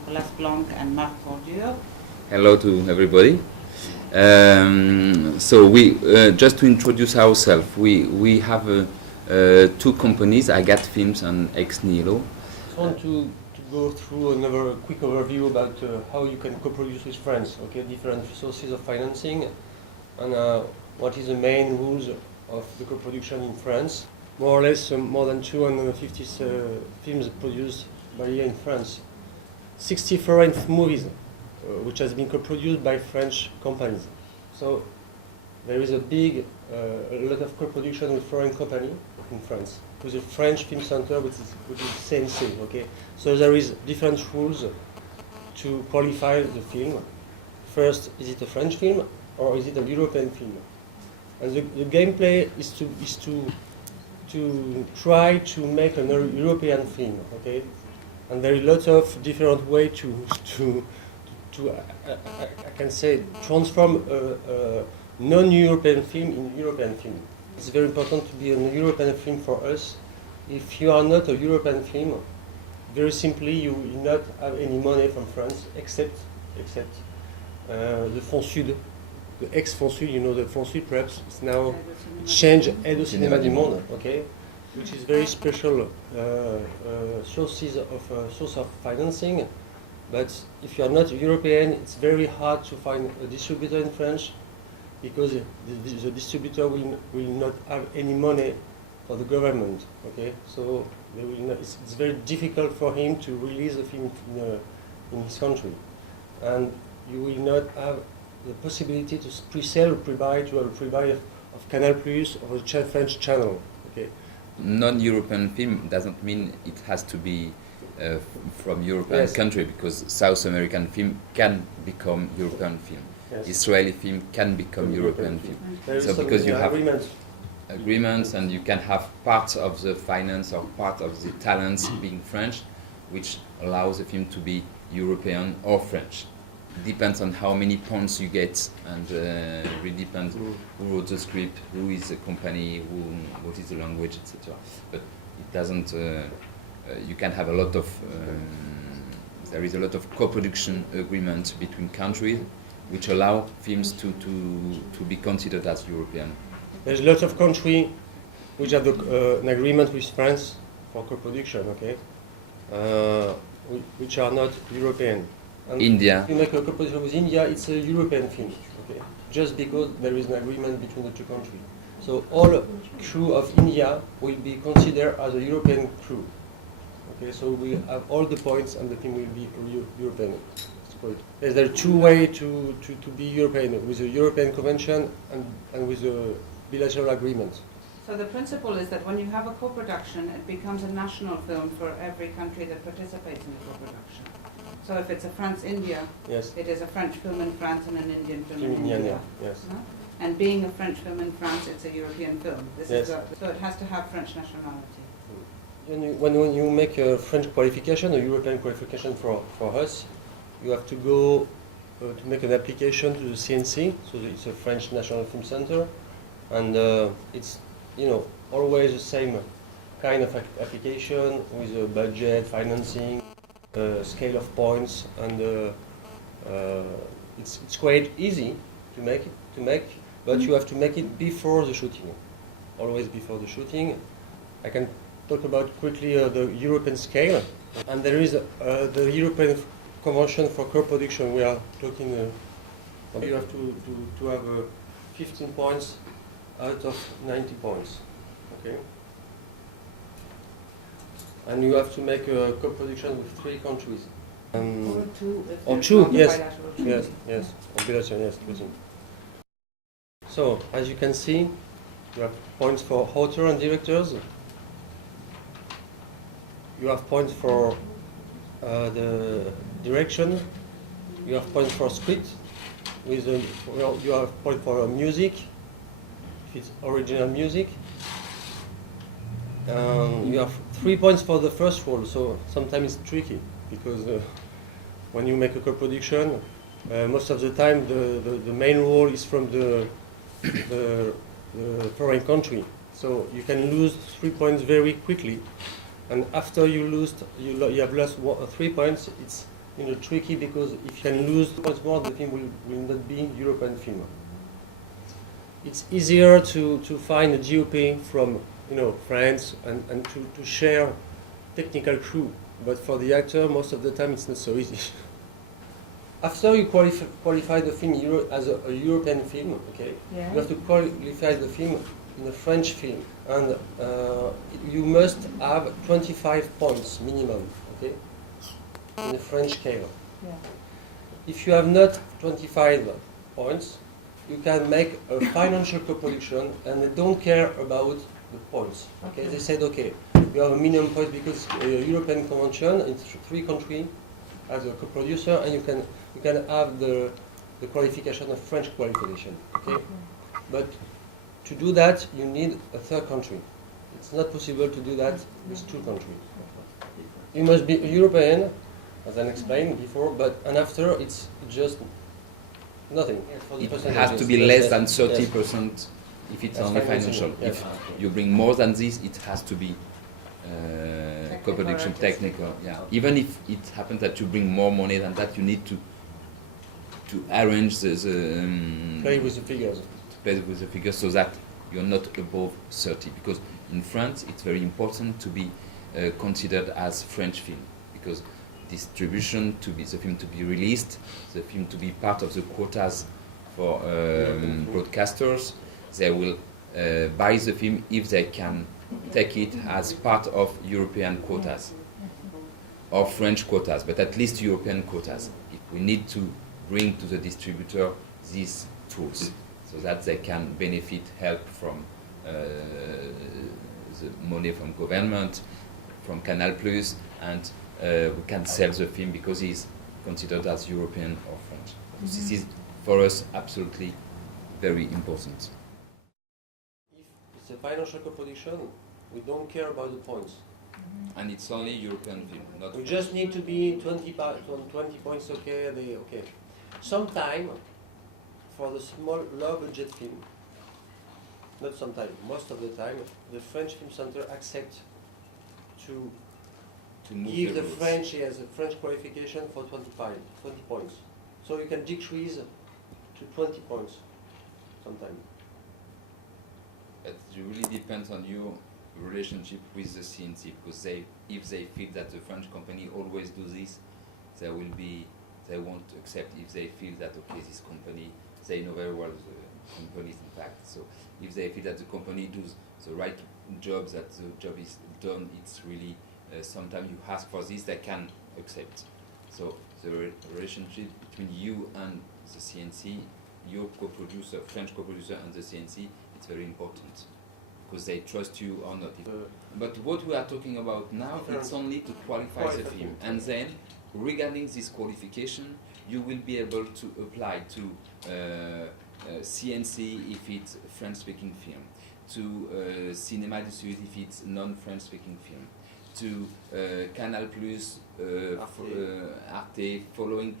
Nicolas Blanc and Marc Bourdieu. Hello to everybody. So we just to introduce ourselves, we have two companies, Agathe Films and Ex Nihilo. I want to go through another quick overview about how you can co-produce with friends. Okay, different sources of financing, and what is the main rules of the co-production in France. More or less, more than 250 films produced by year in France. 60 foreign movies, which has been co-produced by French companies. So there is a lot of co-production with foreign company in France, with a French film center, which is CNC. Okay, so there is different rules to qualify the film. First, is it a French film or is it a European film? And the gameplay is to try to make a European film. Okay, and there are lots of different ways to I can say transform a non-European film in European film. It's very important to be a European film for us. If you are not a European film, very simply you will not have any money from France except the Fonds Sud, the ex-Fonds Sud. You know the Fonds Sud perhaps it's now changed Aide au Cinéma du Monde. Okay, which is very special source of financing. But if you are not European, it's very hard to find a distributor in France because the distributor will not have any money for the government. Okay, so they will not, it's very difficult for him to release a film in his country, and you will not have the possibility to pre-sell or pre-buy to a pre-buy of Canal Plus or a French channel. Okay. Non-European film doesn't mean it has to be from European country, because South American film can become European film. Yes. Israeli film can become European film. So because you have agreements and you can have parts of the finance or part of the talents being French, which allows the film to be European or French. Depends on how many points you get, and really depends who wrote the script, who is the company, what is the language, etc. But it doesn't. You can have a lot of. There is a lot of co-production agreements between countries, which allow films to be considered as European. There's lots of countries which have an agreement with France for co-production. Okay, which are not European. And India. If you make a co-production with India, it's a European film, okay? Just because there is an agreement between the two countries. So all crew of India will be considered as a European crew. Okay, so we have all the points and the film will be European. There are two ways to be European, with a European convention and with a bilateral agreement. So the principle is that when you have a co-production, it becomes a national film for every country that participates in the co-production. So if it's a France-India, yes, it is a French film in France and an Indian film in India. India. Yes. No? And being a French film in France, it's a European film. Yes. So it has to have French nationality. When you make a French qualification, a European qualification for us, you have to go to make an application to the CNC, so it's a French National Film Center, and it's always the same kind of application with a budget, financing, scale of points, and it's quite easy to make, but you have to make it before the shooting, always before the shooting. I can talk about quickly the European scale, and there is the European Convention for co-production. We are talking. You have to have 15 points out of 90 points. Okay. And you have to make a co-production with 3 countries. Or two, yes, or bilateral, yes. So, as you can see, you have points for author and directors. You have points for the direction. You have points for script. You have points for music, if it's original music. You have 3 points for the first role, so sometimes it's tricky because when you make a co-production, most of the time the main role is from the foreign country, so you can lose 3 points very quickly, and after you have lost 3 points, tricky because if you can lose points more, the film will not be European film. It's easier to find a GOP from France and to share technical crew, but for the actor, most of the time it's not so easy. After you qualify the film as a European film, okay, Yeah. you have to qualify the film in a French film, and you must have 25 points minimum, okay, in the French scale. Yeah. If you have not 25 points, you can make a financial co-production, and they don't care about the points. Okay, they said, okay, you have a minimum point because a European convention in 3 countries as a co-producer, and you can have the qualification of French qualification. Okay, but to do that, you need a 3rd country. It's not possible to do that with 2 countries. You must be a European, as I explained before, and after it's just nothing. It has to be less than 30% if it's That's only financial, financial. yes. If you bring more than this, it has to be co-production, artistic. technical. Yeah. Even if it happens that you bring more money than that, you need to arrange Play with the figures. play with the figures so that you're not above 30. Because in France, it's very important to be considered as French film, because distribution the film to be released, the film to be part of the quotas for broadcasters. They will buy the film if they can take it as part of European quotas or French quotas, but at least European quotas. We need to bring to the distributor these tools so that they can benefit help from the money from government, from Canal Plus, and we can sell the film because it's considered as European or French. This is for us absolutely very important. If it's a financial co-production, we don't care about the points. And it's only European film, not We just need to be 20 points okay. Okay. Sometime, for the small, low-budget film, not sometime, most of the time, the French Film Center accepts to move give the rules. French as a French qualification for 20 points. So you can decrease to 20 points sometime. It really depends on your relationship with the CNC, because if they feel that the French company always do this, they won't accept. If they feel that okay, this company, they know very well the companies in fact. So if they feel that the company does the right job, that the job is done, it's really sometimes you ask for this, they can accept. So the relationship between you and the CNC, your co-producer, French co-producer, and the CNC, it's very important because they trust you or not. But what we are talking about now, it's only to qualify the film, and then regarding this qualification, you will be able to apply to CNC if it's French-speaking film, to Cinéma du Sud if it's non-French-speaking film, to Canal Plus, Arte, following.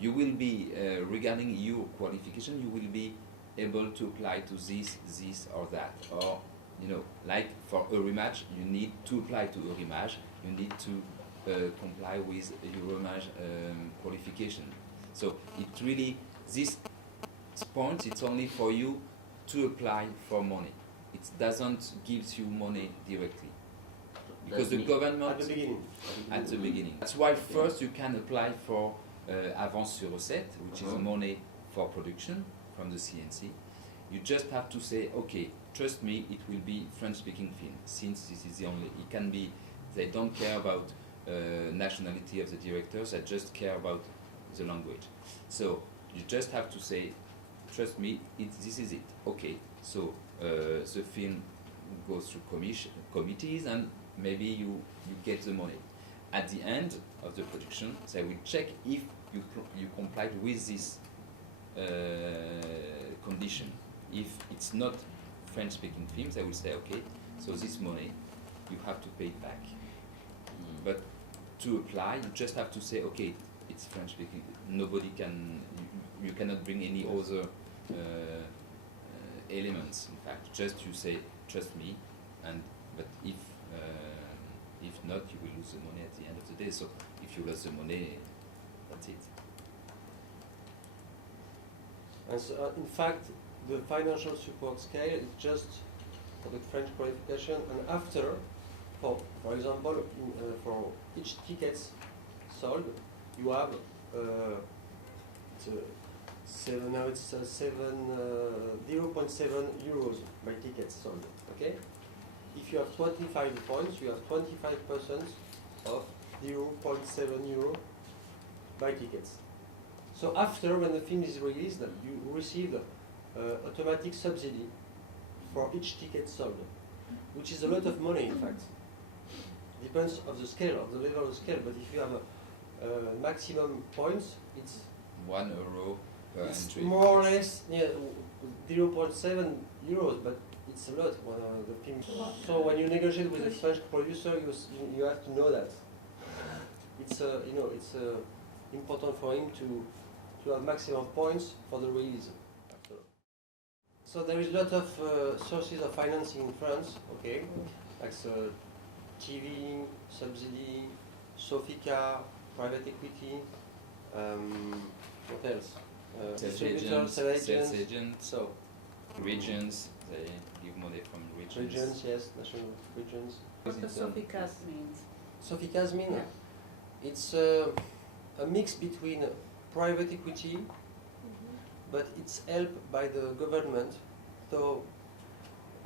You will be, regarding your qualification, you will be able to apply to this or that. Or, like for Eurimage, you need to apply to Eurimage, you need to comply with Eurimage qualification. So it really, this point, it's only for you to apply for money. It doesn't give you money directly. Because the government... At the beginning. That's why first you can apply for Avance sur Recette, which is money for production from the CNC. You just have to say, okay, trust me, it will be French-speaking film, since this is the only... It can be... They don't care about nationality of the directors, they just care about the language. So you just have to say, trust me, this is it. Okay, so the film goes through committees and maybe you get the money. At the end of the production, they will check if you complied with this condition. If it's not French-speaking films, they will say, okay, so this money, you have to pay it back. But to apply, you just have to say, okay, it's French-speaking. Nobody can, you cannot bring any other elements. In fact, just you say, trust me, but if not, you will lose the money at the end of the day. So if you lose the money, That's it. And so, in fact, the financial support scale is just for the French qualification, and after, for example, for each ticket sold, you have now it's 0.7 euros by tickets sold. Okay, if you have 25 points, you have 25% of 0.7 euro by tickets. So after, when the film is released, you receive automatic subsidy for each ticket sold, which is a lot of money, in fact. Depends of the scale, of the level of scale. But if you have maximum points, it's €1 per it's entry. more or less 0.7 euros, but it's a lot when the film. So when you negotiate with a French producer, you have to know that it's it's important for him to have maximum points for the release. So there is a lot of sources of financing in France. Okay, like TV, subsidy, Sofica, private equity. What else? Distributors, sales agents. So Regions, they give money from regions. regions, yes, national regions. What the Soficas means. Soficas mean Yeah. it's a mix between private equity, but it's helped by the government. So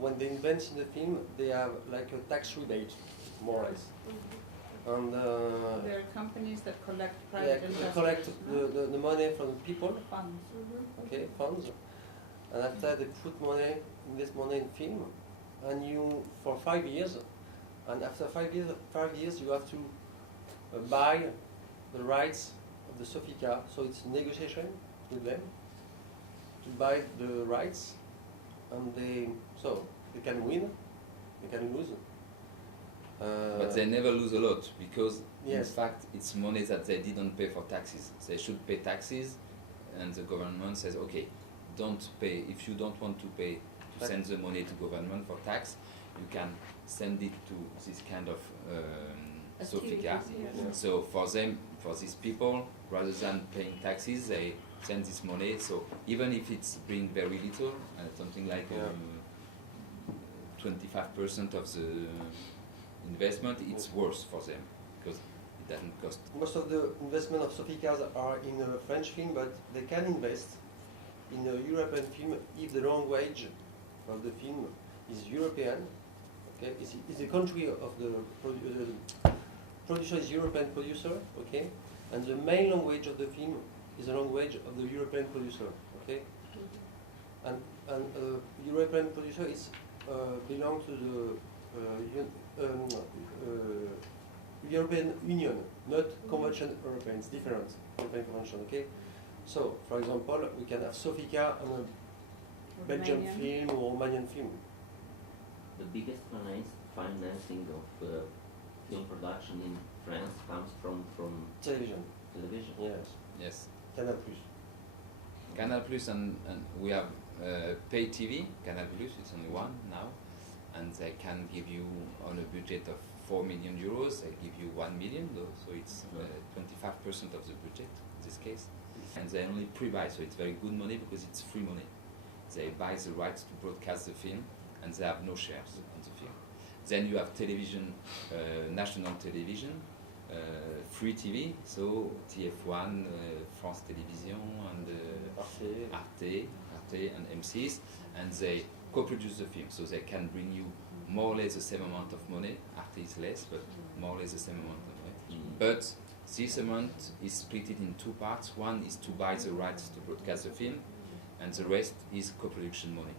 when they invest in the film, they have like a tax rebate, more or less. And There are companies that collect yeah, private they investors. collect no? the money from the people, Funds. okay, funds, and after they put money, invest money in film, and you for 5 years, and after 5 years you have to buy the rights of the Sofica. So it's negotiation with them to buy the rights, and they can win, they can lose. But they never lose a lot because Yes. in fact it's money that they didn't pay for taxes. They should pay taxes, and the government says, okay, don't pay. If you don't want to pay to send the money to government for tax, you can send it to this kind of Sofica. Activities, yes. So for them, for these people, rather than paying taxes, they send this money. So even if it's bring very little, something like 25% of the investment, it's worse for them because it doesn't cost. Most of the investment of Soficas are in a French film, but they can invest in a European film if the language of the film is European. Okay, it's the country of the producer is European producer. Okay, and the main language of the film is the language of the European producer. Okay, and European producer is belong to the European Union, not Convention European. It's different. European Convention. Okay. So, for example, we can have Sofica on a Belgian Romanian. film or Romanian film. The biggest financing of film production in France comes from Television. television. Yes. Yes. Canal Plus. Canal Plus and we have pay TV. Canal Plus it's only one now, and they can give you on a budget of 4 million euros. They give you 1 million, though, so it's 25% of the budget in this case. And they only pre-buy, so it's very good money because it's free money. They buy the rights to broadcast the film, and they have no shares on the film. Then you have television, national television, free TV, so TF1, France Télévisions, and Arte, and M6, and they co-produce the film, so they can bring you more or less the same amount of money. Arte is less, but more or less the same amount of money. But this amount is split in two parts. One is to buy the rights to broadcast the film, and the rest is co-production money.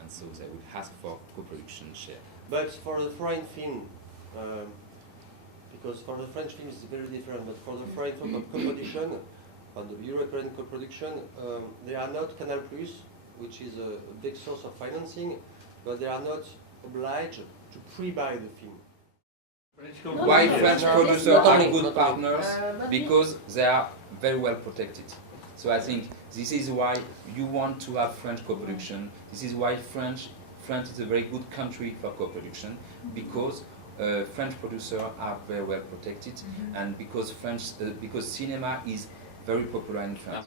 And so they will ask for co-production share. But for the foreign film, because for the French film it's very different, but for the foreign film co-production, and the European co-production, they are not Canal Plus, which is a big source of financing, but they are not obliged to pre-buy the film. Why French producers are Not good only. partners? Because they are very well protected. So I think this is why you want to have French co-production. This is why France is a very good country for co-production, because French producers are very well protected, and because cinema is very popular in France.